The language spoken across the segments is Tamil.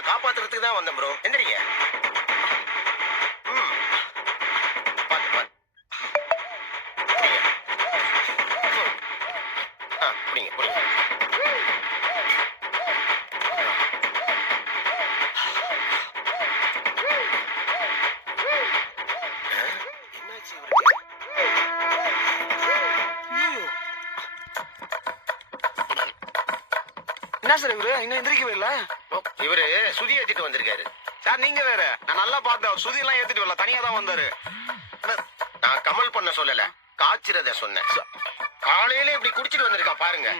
உங்களை காப்பாத்துறதுக்கு தான் வந்தேன் ப்ரோ. எந்திரிங்க. ம். பாத்து பாத்து. புடிங்க. புடிங்க புடிங்க. என்னாச்சு இவருக்கு? என்ன சார் இவரு இன்னும் எந்திரிக்கவே இல்ல? இவரு சுதி ஏத்திட்டு வந்திருக்காரு. சார் நீங்க வேற, நான் நல்லா பார்த்தேன். சுதி எல்லாம் ஏத்திட்டு வரல, தனியா தான் வந்தாரு. நான் கமல் பண்ண சொல்லல, காய்ச்சறத சொன்னேன். காலையில இப்படி குடிச்சிட்டு வந்திருக்கான் பாருங்க.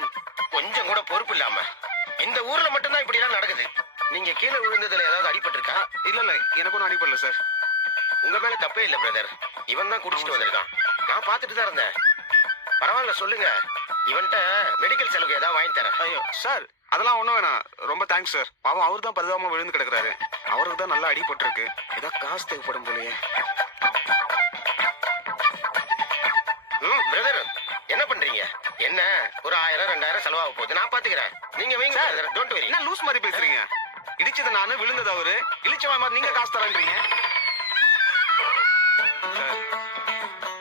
கொஞ்சம் கூட பொறுப்பு இல்லாம. இந்த ஊர்ல மட்டும்தான் இப்படி எல்லாம் நடக்குது. நீங்க கீழே விழுந்ததுல ஏதாவது அடிபட்டிருக்கா? இல்ல இல்ல, எனக்கு ஒன்றும் அடிப்படல சார். உங்க மேல தப்பே இல்ல பிரதர். இவன் தான் குடிச்சிட்டு வந்திருக்கான். நான் பார்த்துட்டு தான் இருந்தேன். பரவாயில்ல சொல்லுங்க. இவன்ட்ட மெடிக்கல் செலவுக்கு ஏதாவது வாங்கி தரேன். ஐயோ சார், அதெல்லாம் ஒண்ணும் வேணாம். ரொம்ப தேங்க்ஸ் சார். பாவம் அவர் தான் பரிதாபமா விழுந்து கிடக்குறாரு. அவருக்கு தான் நல்லா அடிபட்டிருக்கு. ஏதாவது காசு தேவைப்படும் போலயே. பிரதர் என்ன பண்றீங்க? என்ன ஒரு 1000 2000 செலவாக போகுது, நான் பாத்துக்கிறேன். நீங்க வைங்க பிரதர், டோன்ட் வரி. என்ன லூஸ் மாதிரி பேசுறீங்க? இடிச்சது நானு, விழுந்தது அவரு. இழிச்ச மாதிரி நீங்க காசு தரேன்றீங்க. சார்,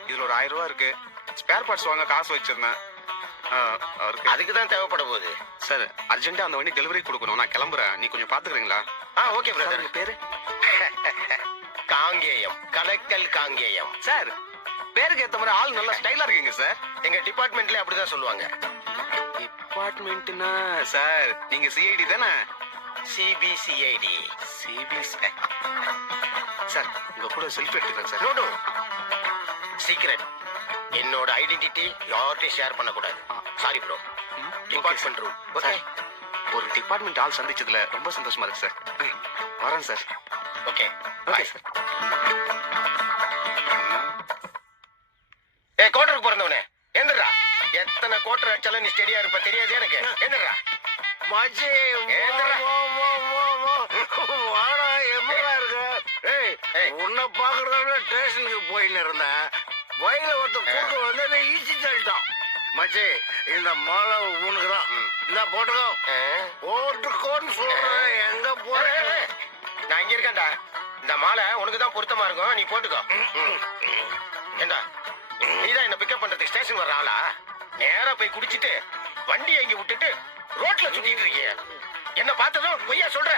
இதுல ஒரு 1000 ரூபா இருக்கு. ஸ்பேர் பார்ட்ஸ் வாங்க காசு வச்சிருந்தேன். அவருக்கு அதுக்கு தான் தேவைப்பட போகுது. சார், அர்ஜென்ட்டா அந்த வண்டி டெலிவரி கொடுக்கணும். நான் கிளம்புறேன். நீ கொஞ்சம் பாத்துக்கிறீங்களா? Okay brother. பேரு காங்கேயம், கலக்கல் காங்கேயம். சார், பேருக்கு ஏத்த மாதிரி ஆள் நல்லா ஸ்டைலா இருக்கீங்க சார். எங்க டிபார்ட்மெண்ட்ல அப்படிதான் சொல்லுவாங்க. டிபார்ட்மெண்ட்னா சார், நீங்க சிஐடி தானே? சிபிசிஐடி. சிபிசி. சார், உங்க கூட செல்ஃபி எடுத்துக்கிறேன் சார். No no, secret. என்னோட ஐடென்டிட்டி யார்கிட்டயும் ஷேர் பண்ண கூடாது. Sorry bro. Department rule. Okay. ஒரு டிபார்ட்மெண்ட் ஆள் சந்திச்சதுல ரொம்ப சந்தோஷமா இருக்கு சார். வரேன் சார். Okay okay sir. கோட்டருக்கு பிறந்தவனே எந்திரா. எத்தனை கோட்டர் அடிச்சாலும் நீ ஸ்டெடியா இருப்ப தெரியாது எனக்கு. எந்திரா மச்சி, வாடா, எப்படா இருக்க? ஏய், உன்னை பாக்குறத ஸ்டேஷனுக்கு போயின்னு இருந்தேன். வயல ஒருத்தன் கூட்டு வந்து ஈச்சி தள்ளிட்டான். மச்சி, இந்த மாலை உனக்குதான். இந்த போட்டுக்கோ. போட்டுக்கோன்னு சொல்றேன். எங்க போறேன்? நான் இங்க இருக்கேன்டா. இந்த மாலை உனக்கு தான் பொருத்தமா இருக்கும், நீ போட்டுக்கோ. ஏண்டா, நீதான் என்ன பிக்கப் பண்றதுக்கு ஸ்டேஷன் வர்ற ஆளா? நேரா போய் குடிச்சிட்டு வண்டி எங்க விட்டுட்டு ரோட்ல சுத்திட்டு இருக்கீங்க. என்ன பார்த்ததும் பொய்யா சொல்ற?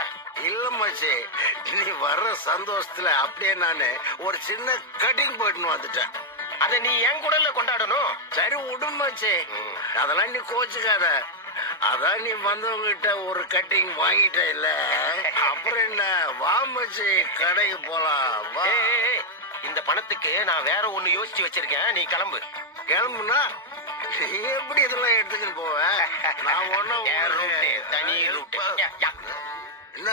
இல்ல மச்சி, நீ வர்ற சந்தோஷத்துல அப்படியே நானு ஒரு சின்ன கட்டிங் போயிட்டுன்னு வந்துட்டேன். அத நீ என் கூடல கொண்டாடணும். சரி விடும் மச்சி, அதெல்லாம் நீ கோச்சுக்காத. அதான் நீ வந்தவங்கிட்ட ஒரு கட்டிங் வாங்கிட்ட இல்ல, அப்புறம் என்ன? வா மச்சி, கடைக்கு போலாம். வா. இந்த பணத்துக்கு நான் வேற ஒண்ணு யோசிச்சு வச்சிருக்கேன். நீ கிளம்பு. கிளம்புனா நீ எப்படி இதெல்லாம் எடுத்துக்கிட்டு போவ? நான் ஒன்னும் தனி ரூட். என்ன